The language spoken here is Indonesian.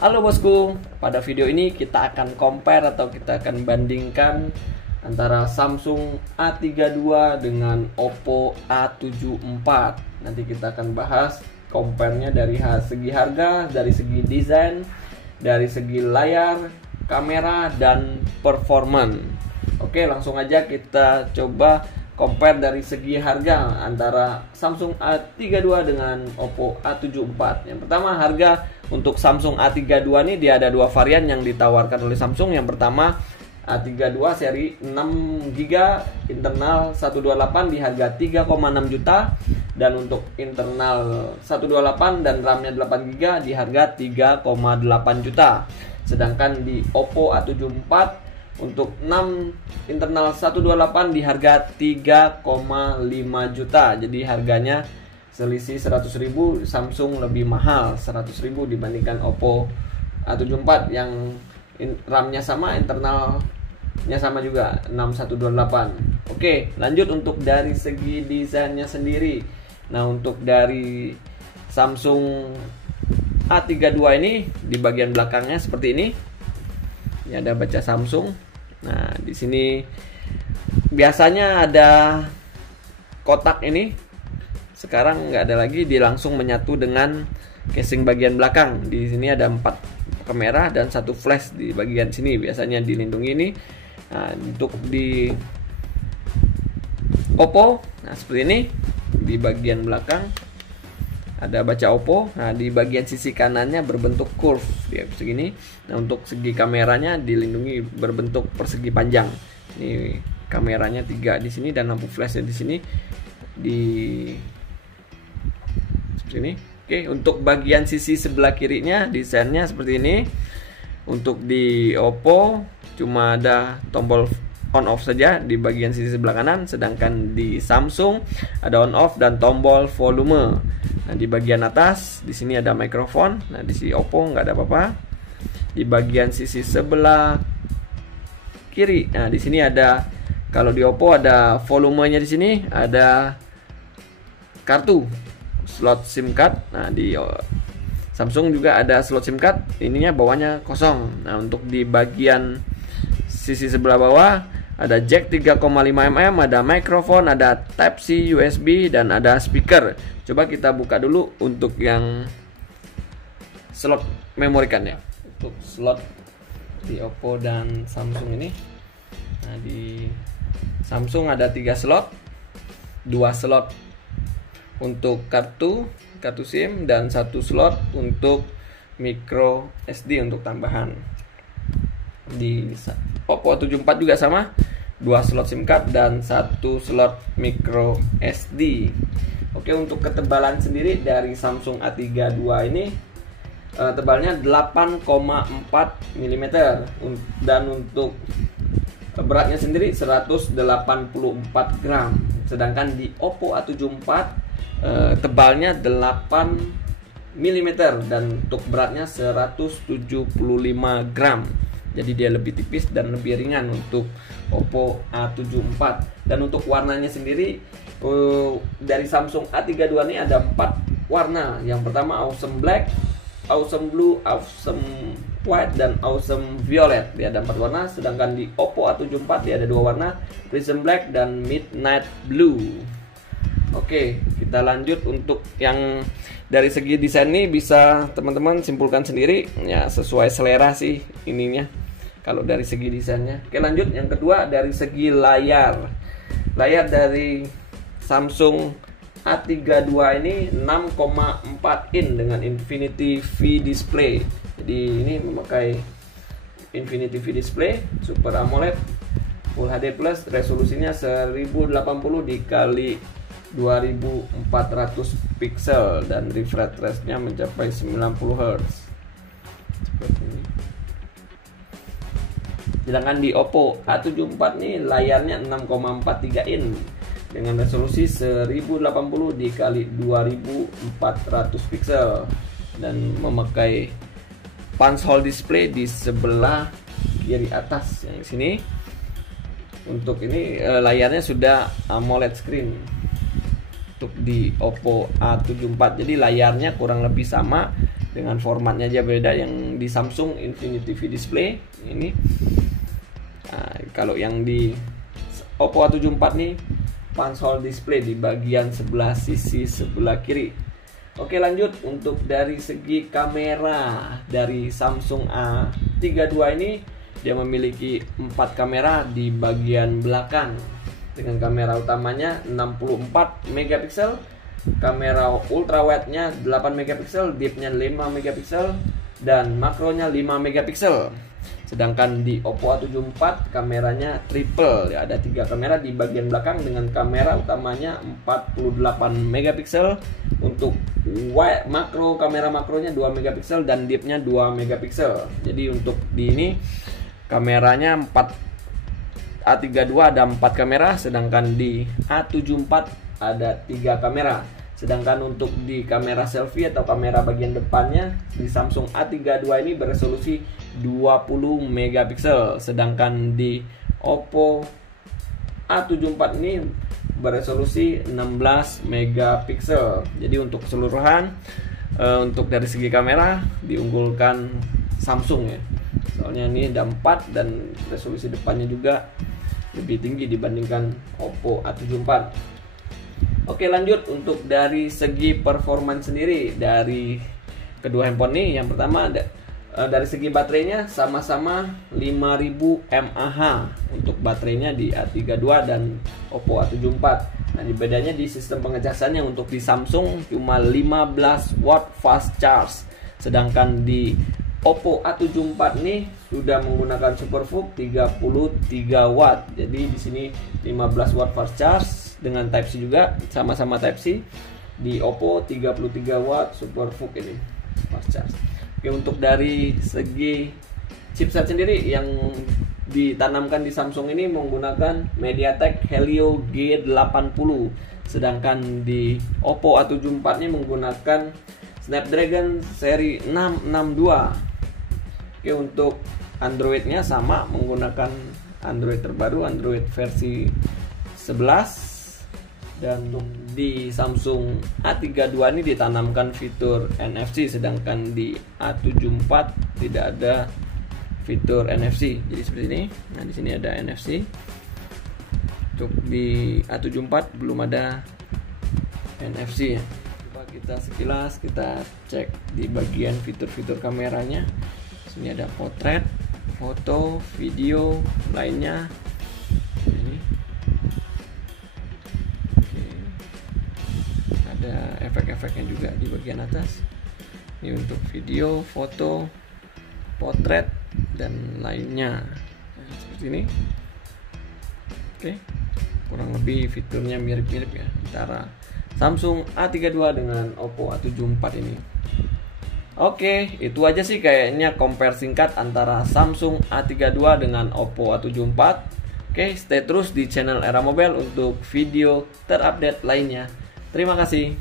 Halo bosku, pada video ini kita akan compare atau kita akan bandingkan antara Samsung A32 dengan Oppo A74. Nanti kita akan bahas compare-nya dari segi harga, dari segi desain, dari segi layar, kamera, dan performance. Oke, langsung aja kita coba compare dari segi harga antara Samsung A32 dengan Oppo A74. Yang pertama, harga untuk Samsung A32 ini dia ada dua varian yang ditawarkan oleh Samsung. Yang pertama A32 seri 6GB internal 128 di harga 3,6 juta, dan untuk internal 128 dan RAM-nya 8GB di harga 3,8 juta. Sedangkan di Oppo A74 untuk 6 internal 128 di harga 3,5 juta. Jadi harganya selisih 100.000, Samsung lebih mahal 100.000 dibandingkan Oppo A74 yang RAM-nya sama, internalnya sama juga 6128. Oke, lanjut untuk dari segi desainnya sendiri. Nah, untuk dari Samsung A32 ini di bagian belakangnya seperti ini. Ya, ada baca Samsung. Nah, di sini biasanya ada kotak ini. Sekarang nggak ada lagi, dia langsung menyatu dengan casing bagian belakang. Di sini ada 4 kamera dan 1 flash di bagian sini. Biasanya dilindungi ini. Nah, untuk di Oppo, nah seperti ini di bagian belakang ada baca Oppo. Nah, di bagian sisi kanannya berbentuk curve dia segini. Nah, untuk segi kameranya dilindungi berbentuk persegi panjang. Ini kameranya 3 di sini dan lampu flashnya di sini di seperti ini. Oke, untuk bagian sisi sebelah kirinya desainnya seperti ini. Untuk di Oppo cuma ada tombol on off saja di bagian sisi sebelah kanan, sedangkan di Samsung ada on off dan tombol volume. Nah, di bagian atas di sini ada mikrofon. Nah, di sisi Oppo nggak ada apa-apa. Di bagian sisi sebelah kiri, nah di sini ada, kalau di Oppo ada volumenya, di sini ada kartu slot SIM card. Nah, di Samsung juga ada slot SIM card, ininya bawahnya kosong. Nah, untuk di bagian sisi sebelah bawah ada jack 3,5mm, ada mikrofon, ada Type-C USB, dan ada speaker. Coba kita buka dulu untuk yang slot memory card-nya. Untuk slot di Oppo dan Samsung ini. Nah, di Samsung ada 3 slot. 2 slot untuk kartu SIM dan 1 slot untuk micro SD untuk tambahan. Di Oppo A74 juga sama, 2 slot SIM card dan 1 slot micro SD. Oke, untuk ketebalan sendiri dari Samsung A32 ini tebalnya 8,4 mm dan untuk beratnya sendiri 184 gram. Sedangkan di Oppo A74 tebalnya 8 mm dan untuk beratnya 175 gram. Jadi dia lebih tipis dan lebih ringan untuk Oppo A74. Dan untuk warnanya sendiri dari Samsung A32 ini ada 4 warna. Yang pertama Awesome Black, Awesome Blue, Awesome White, dan Awesome Violet. Dia ada 4 warna. Sedangkan di Oppo A74 dia ada 2 warna, Prism Black dan Midnight Blue. Oke, kita lanjut untuk yang dari segi desain ini bisa teman-teman simpulkan sendiri ya, sesuai selera sih ininya kalau dari segi desainnya. Oke, lanjut yang kedua dari segi layar. Layar dari Samsung A32 ini 6,4 in dengan Infinity V Display. Jadi ini memakai Infinity V Display Super AMOLED Full HD Plus, resolusinya 1080 dikali 2400 pixel dan refresh rate-nya mencapai 90 Hz. Seperti ini. Sedangkan di Oppo A74 nih layarnya 6,43 in dengan resolusi 1080 dikali 2400 pixel dan memakai punch hole display di sebelah kiri atas yang sini. Untuk ini layarnya sudah AMOLED screen untuk di Oppo A74. Jadi layarnya kurang lebih sama dengan formatnya aja beda. Yang di Samsung Infinity V Display ini. Nah, kalau yang di Oppo A74 nih punch-hole display di bagian sebelah sisi sebelah kiri. Oke, lanjut untuk dari segi kamera dari Samsung A32 ini, dia memiliki 4 kamera di bagian belakang dengan kamera utamanya 64 megapiksel, kamera ultra wide-nya 8 megapiksel, deep-nya 5 megapiksel, dan makronya 5 megapiksel. Sedangkan di Oppo A74 kameranya triple, ya, ada 3 kamera di bagian belakang dengan kamera utamanya 48 megapiksel, untuk wide makro, kamera makronya 2 megapiksel dan deep-nya 2 megapiksel. Jadi untuk di ini kameranya A32 ada 4 kamera, sedangkan di A74 ada 3 kamera. Sedangkan untuk di kamera selfie atau kamera bagian depannya di Samsung A32 ini beresolusi 20 megapiksel, sedangkan di Oppo A74 ini beresolusi 16 megapiksel. Jadi untuk keseluruhan untuk dari segi kamera diunggulkan Samsung ya. Soalnya ini ada 4 dan resolusi depannya juga lebih tinggi dibandingkan Oppo A74. Oke, lanjut untuk dari segi performance sendiri dari kedua handphone nih. Yang pertama dari segi baterainya sama-sama 5000 mAh untuk baterainya di A32 dan Oppo A74. Nah, bedanya di sistem pengecasannya, untuk di Samsung cuma 15 watt fast charge, sedangkan di Oppo A74 nih sudah menggunakan SuperVOOC 33 watt. Jadi di sini 15 watt fast charge dengan Type C juga, sama-sama Type C. Di Oppo 33 watt SuperVOOC ini fast charge. Oke, untuk dari segi chipset sendiri yang ditanamkan di Samsung ini menggunakan MediaTek Helio G80, sedangkan di Oppo A74 ini menggunakan Snapdragon seri 662. Oke, untuk Androidnya sama, menggunakan Android terbaru, Android versi 11. Dan di Samsung A32 ini ditanamkan fitur NFC, sedangkan di A74 tidak ada fitur NFC. Jadi seperti ini. Nah, di sini ada NFC. Untuk di A74 belum ada NFC ya. Coba kita sekilas kita cek di bagian fitur-fitur kameranya. Di sini ada potret, foto, video, lainnya. Ini. Oke. Ada efek-efeknya juga di bagian atas. Ini untuk video, foto, potret, dan lainnya. Nah, seperti ini. Oke. Kurang lebih fiturnya mirip-mirip ya antara Samsung A32 dengan Oppo A74 ini. Oke, itu aja sih kayaknya compare singkat antara Samsung A32 dengan Oppo A74. Oke, stay terus di channel Era Mobile untuk video terupdate lainnya. Terima kasih.